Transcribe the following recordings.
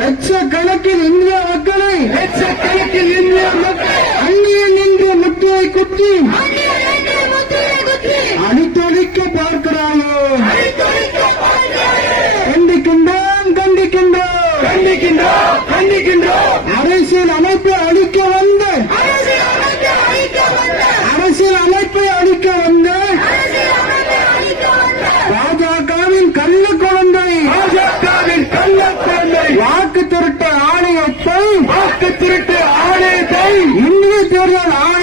லட்சக்கணக்கான எப்படியோ நான்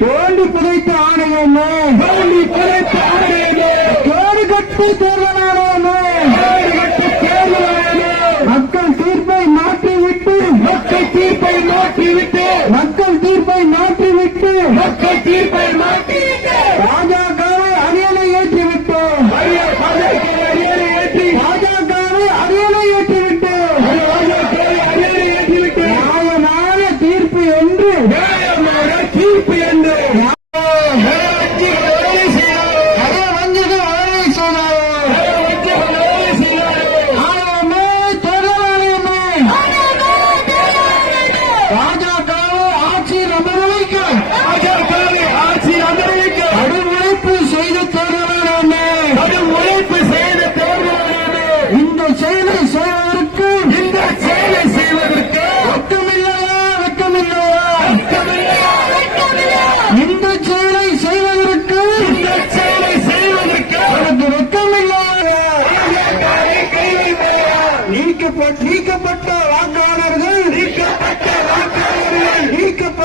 தோண்டி புதைத்த ஆணையம் தோண்டி புதைத்த ஆணையம் கேடு கட்டி தேர்தலான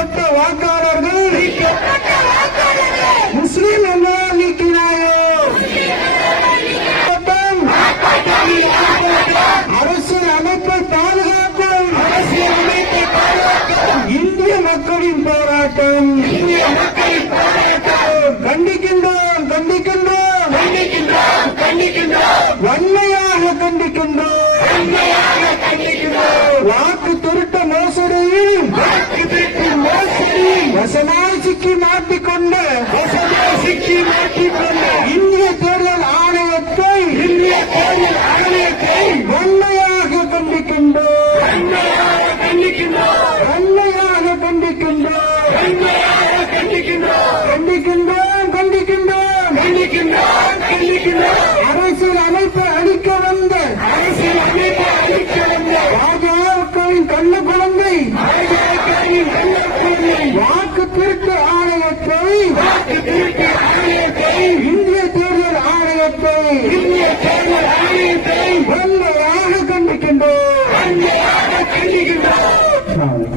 ஒட்டப்பட்ட வாக்காளர்கள். முஸ்லிம் அண்ணா நீக்கினாயோ? அரசு அமைப்பை பாதுகாக்கும். இந்திய மக்களின் போராட்டம். கண்டிக்கின்றோம் கண்டிக்கின்றோம். வன்மையாக கண்டிக்கின்றோம். வாக்கு திருட்ட மோசடியும் வசமாய் சிக்கி மாட்டிக்கொண்டு வசமாய் சிக்கி மாட்டிக்கொண்டு இந்திய தேர்தல் ஆணையத்தை இந்திய தேர்தல் ஆணையத்தை இந்திய தேர்தல் ஆணையத்தை இந்திய தேர்தல் ஆணையத்தை வன்மையாக கண்டிக்கின்றோம். வன்மையாக கண்டிக்கின்றோம்.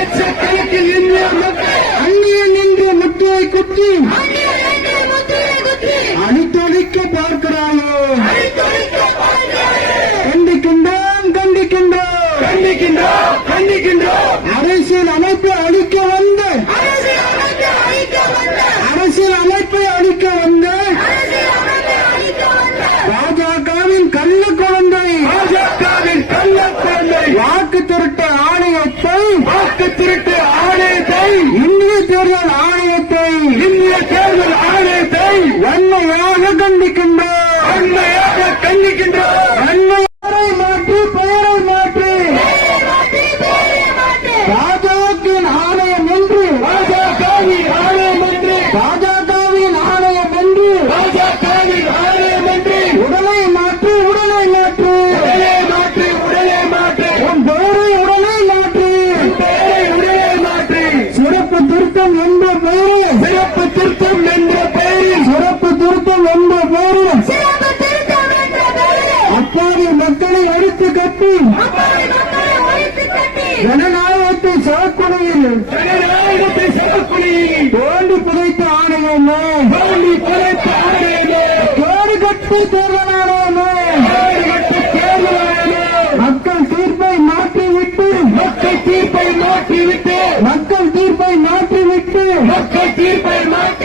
லட்சக்கணக்கில் இந்திய மக்கள் அந்நியன் என்று முத்திரை குத்தி அழித்தொழிக்க பார்க்கிறாயோ? கண்டிக்கின்றோம் கண்டிக்கின்றோம். கண்டிக்கின்றோம் கண்டிக்கின்றோம். அரசியல் அமைப்பை அழிக்க வந்த அரசியல் அமைப்பை அழிக்க வந்த வாக்கு திருட்டு ஆணையத்தை இந்திய தேர்தல் ஆணையத்தை இந்திய தேர்தல் ஆணையத்தை வன்மையாக கண்டிக்கின்ற திருத்தம் என்ற பெயரில் சிறப்பு திருத்தம் என்ற பெயரில் சிறப்பு திருத்தம் என்ற பெயரில் அப்பாவி மக்களை அடித்து கட்டி ஜனநாயகத்தை சாக்குடையில் ஜனநாயகத்தை சிறப்புரியில் தோண்டி புதைத்த ஆணையமே தோண்டி புதைத்த ஆணையமே கேடு கட்டி தேர்தல் ஆணையமே மக்கள் தீர்ப்பை மாற்றிவிட்டு மக்கள் தீர்ப்பை மாற்றிவிட்டு மக்கள் மக்கள் தீர்ப்பை மாற்ற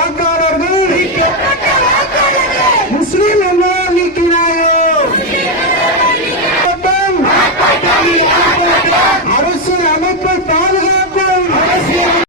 Rwanda